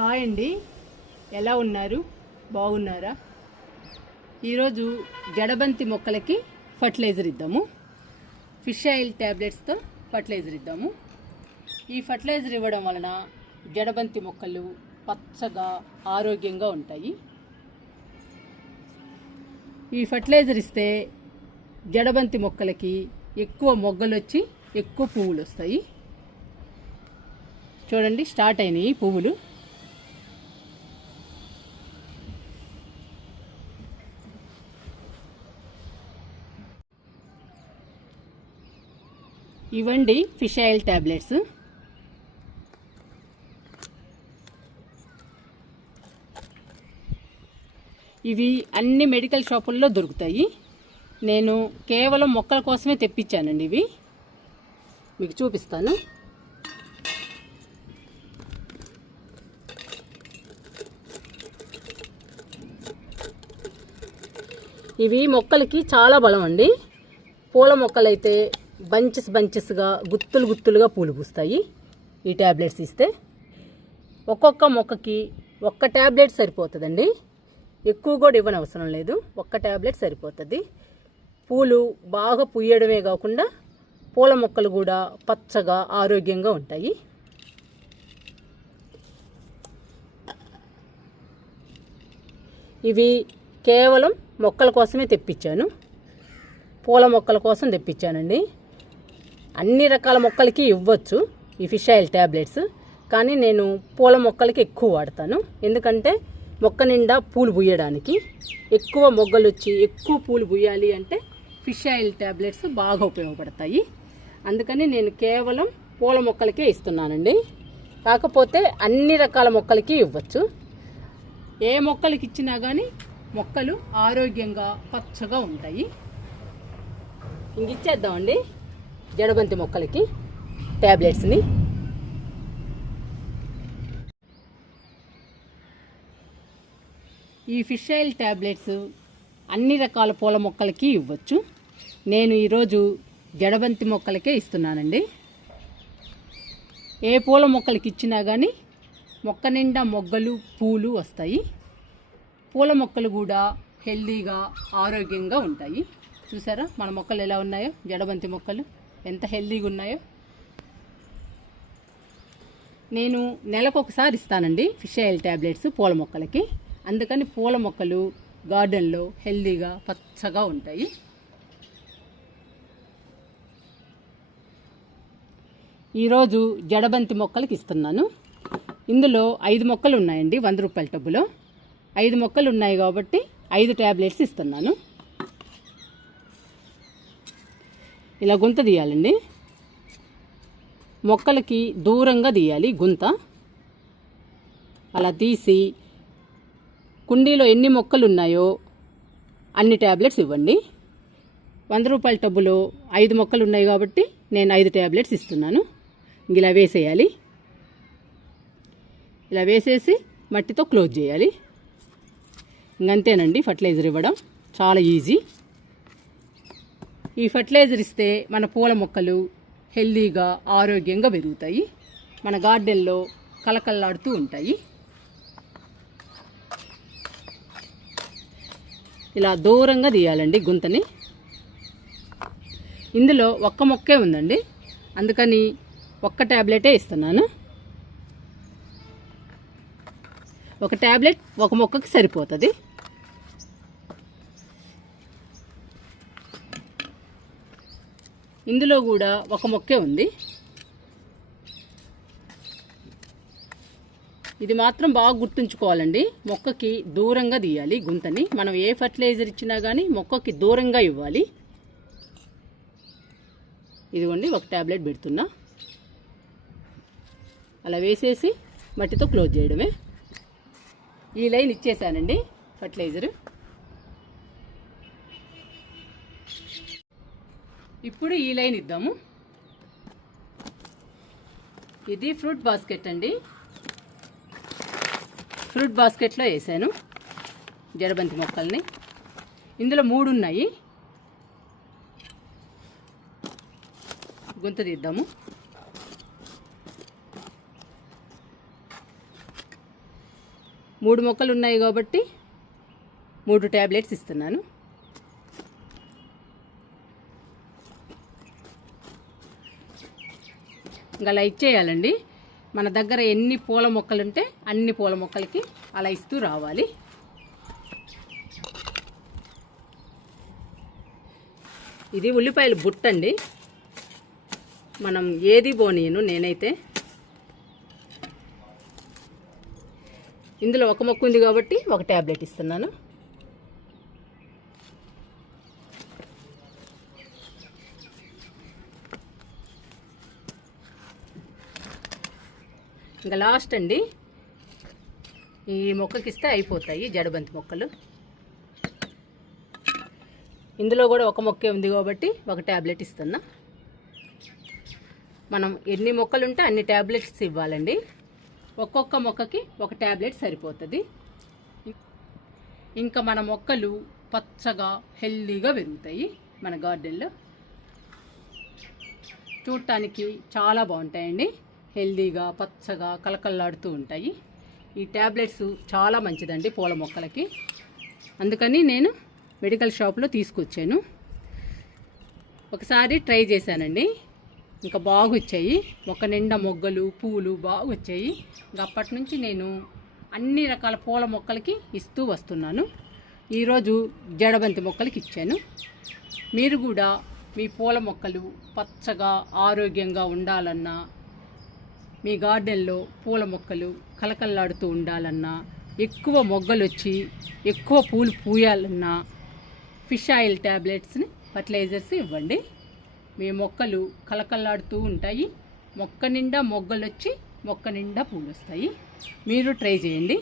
Hi అండి, ఎలా ఉన్నారు? బాగున్నారా? ఈరోజు జడబంతి మొక్కలకి ఫర్టిలైజర్ ఇద్దాము. ఫిష్ ఆయిల్ ట్యాబ్లెట్స్తో ఫర్టిలైజర్ ఇద్దాము. ఈ ఫర్టిలైజర్ ఇవ్వడం వలన జడబంతి మొక్కలు పచ్చగా ఆరోగ్యంగా ఉంటాయి. ఈ ఫర్టిలైజర్ ఇస్తే జడబంతి మొక్కలకి ఎక్కువ మొగ్గలు వచ్చి ఎక్కువ పువ్వులు వస్తాయి. చూడండి, స్టార్ట్ అయినాయి పువ్వులు. ఇవ్వండి ఫిష్ ఆయిల్ ట్యాబ్లెట్స్. ఇవి అన్ని మెడికల్ షాపుల్లో దొరుకుతాయి. నేను కేవలం మొక్కల కోసమే తెప్పించానండి. ఇవి మీకు చూపిస్తాను. ఇవి మొక్కలకి చాలా బలం అండి. పూల మొక్కలైతే బంచెస్గా గుత్తులుగా పూలు పూస్తాయి. ఈ ట్యాబ్లెట్స్ ఇస్తే ఒక్కొక్క మొక్కకి ఒక్క ట్యాబ్లెట్ సరిపోతుందండి. ఎక్కువ కూడా ఇవ్వనవసరం లేదు, ఒక్క ట్యాబ్లెట్ సరిపోతుంది. పూలు బాగా పూయడమే కాకుండా పూల మొక్కలు కూడా పచ్చగా ఆరోగ్యంగా ఉంటాయి. ఇవి కేవలం మొక్కల కోసమే తెప్పించాను, పూల మొక్కల కోసం తెప్పించానండి. అన్ని రకాల మొక్కలకి ఇవ్వచ్చు ఈ ఫిష్ ఆయిల్ ట్యాబ్లెట్స్, కానీ నేను పూల మొక్కలకి ఎక్కువ వాడతాను. ఎందుకంటే మొక్క నిండా పూలు పూయడానికి, ఎక్కువ మొగ్గలు వచ్చి ఎక్కువ పూలు పూయాలి అంటే ఫిష్ ఆయిల్ ట్యాబ్లెట్స్ బాగా ఉపయోగపడతాయి. అందుకని నేను కేవలం పూల మొక్కలకే ఇస్తున్నానండి. కాకపోతే అన్ని రకాల మొక్కలకి ఇవ్వచ్చు. ఏ మొక్కలకి ఇచ్చినా కానీ మొక్కలు ఆరోగ్యంగా పచ్చగా ఉంటాయి. ఇంక ఇచ్చేద్దామండి జడబంతి మొక్కలకి ట్యాబ్లెట్స్ని. ఈ ఫిష్ ఆయిల్ ట్యాబ్లెట్స్ అన్ని రకాల పూల మొక్కలకి ఇవ్వచ్చు. నేను ఈరోజు జడబంతి మొక్కలకే ఇస్తున్నానండి. ఏ పూల మొక్కలకి ఇచ్చినా కానీ మొక్క నిండా మొగ్గలు పూలు వస్తాయి. పూల మొక్కలు కూడా హెల్దీగా ఆరోగ్యంగా ఉంటాయి. చూసారా మన మొక్కలు ఎలా ఉన్నాయో? జడబంతి మొక్కలు ఎంత హెల్దీగా ఉన్నాయో. నేను నెలకొకసారి ఇస్తానండి ఫిష్ ఆయిల్ ట్యాబ్లెట్స్ పూల మొక్కలకి. అందుకని పూల మొక్కలు గార్డెన్లో హెల్దీగా పచ్చగా ఉంటాయి. ఈరోజు జడబంతి మొక్కలకి ఇస్తున్నాను. ఇందులో 5 మొక్కలు ఉన్నాయండి 100 రూపాయల టబ్బులో. 5 మొక్కలు ఉన్నాయి కాబట్టి 5 ట్యాబ్లెట్స్ ఇస్తున్నాను. ఇలా గుంత తీయాలండి. మొక్కలకి దూరంగా తీయాలి గుంత. అలా తీసి కుండీలో ఎన్ని మొక్కలు ఉన్నాయో అన్ని ట్యాబ్లెట్స్ ఇవ్వండి. 100 రూపాయల టబ్బులో 5 మొక్కలు ఉన్నాయి కాబట్టి నేను 5 ట్యాబ్లెట్స్ ఇస్తున్నాను. ఇలా వేసేయాలి. ఇలా వేసేసి మట్టితో క్లోజ్ చేయాలి. ఇంకంతేనండి ఫర్టిలైజర్ ఇవ్వడం చాలా ఈజీ. ఈ ఫర్టిలైజర్ ఇస్తే మన పూల మొక్కలు హెల్దీగా ఆరోగ్యంగా పెరుగుతాయి. మన గార్డెన్లో కలకల్లాడుతూ ఉంటాయి. ఇలా దూరంగా తీయాలండి గుంతని. ఇందులో ఒక్క మొక్కే ఉందండి, అందుకని ఒక్క ట్యాబ్లెటే ఇస్తున్నాను. ఒక ట్యాబ్లెట్ ఒక మొక్కకి సరిపోతుంది. ఇందులో కూడా ఒక మొక్కే ఉంది. ఇది మాత్రం బాగా గుర్తుంచుకోవాలండి, మొక్కకి దూరంగా తీయాలి గుంతని. మనం ఏ ఫర్టిలైజర్ ఇచ్చినా కానీ మొక్కకి దూరంగా ఇవ్వాలి. ఇదిగోండి ఒక ట్యాబ్లెట్ పెడుతున్నా. అలా వేసేసి మట్టితో క్లోజ్ చేయడమే. ఈ లైన్ ఇచ్చేసానండి ఫర్టిలైజరు. ఇప్పుడు ఈ లైన్ ఇద్దాము. ఇది ఫ్రూట్ బాస్కెట్ అండి. ఫ్రూట్ బాస్కెట్లో వేసాను జడబంతి మొక్కల్ని. ఇందులో 3 ఉన్నాయి. గుంత తీద్దాము. 3 మొక్కలు ఉన్నాయి కాబట్టి 3 ట్యాబ్లెట్స్ ఇస్తున్నాను. ఇంకా అలా ఇచ్చేయాలండి. మన దగ్గర ఎన్ని పూల మొక్కలు ఉంటే అన్ని పూల మొక్కలకి అలా ఇస్తూ రావాలి. ఇది ఉల్లిపాయల బుట్టండి. మనం ఏది పోనీయను నేనైతే. ఇందులో ఒక మొక్క ఉంది కాబట్టి ఒక ట్యాబ్లెట్ ఇస్తున్నాను. ఇంకా లాస్ట్ అండి, ఈ మొక్కకి ఇస్తే అయిపోతాయి జడబంతి మొక్కలు. ఇందులో కూడా ఒక మొక్కే ఉంది కాబట్టి ఒక ట్యాబ్లెట్ ఇస్తున్నా. మనం ఎన్ని మొక్కలు ఉంటే అన్ని ట్యాబ్లెట్స్ ఇవ్వాలండి. ఒక్కొక్క మొక్కకి ఒక ట్యాబ్లెట్ సరిపోతుంది. ఇంకా మన మొక్కలు పచ్చగా హెల్దీగా పెరుగుతాయి. మన గార్డెన్లో చూడటానికి చాలా బాగుంటాయండి. హెల్దీగా పచ్చగా కలకల్లాడుతూ ఉంటాయి. ఈ ట్యాబ్లెట్స్ చాలా మంచిదండి పూల మొక్కలకి. అందుకని నేను మెడికల్ షాప్లో తీసుకొచ్చాను. ఒకసారి ట్రై చేశానండి, ఇంకా బాగా వచ్చాయి. మొక్క నిండా మొగ్గలు పువ్వులు బాగా వచ్చాయి. ఇంకా అప్పటి నుంచి నేను అన్ని రకాల పూల మొక్కలకి ఇస్తూ వస్తున్నాను. ఈరోజు జడబంతి మొక్కలకి ఇచ్చాను. మీరు కూడా మీ పూల మొక్కలు పచ్చగా ఆరోగ్యంగా ఉండాలన్నా, మీ గార్డెన్లో పూల మొక్కలు కలకల్లాడుతూ ఉండాలన్నా, ఎక్కువ మొగ్గలు వచ్చి ఎక్కువ పూలు పూయాలన్నా ఫిష్ ఆయిల్ ట్యాబ్లెట్స్ని ఫర్టిలైజర్స్ ఇవ్వండి. మీ మొక్కలు కలకల్లాడుతూ ఉంటాయి. మొక్క నిండా మొగ్గలు వచ్చి మొక్క నిండా పూలు వస్తాయి. మీరు ట్రై చేయండి.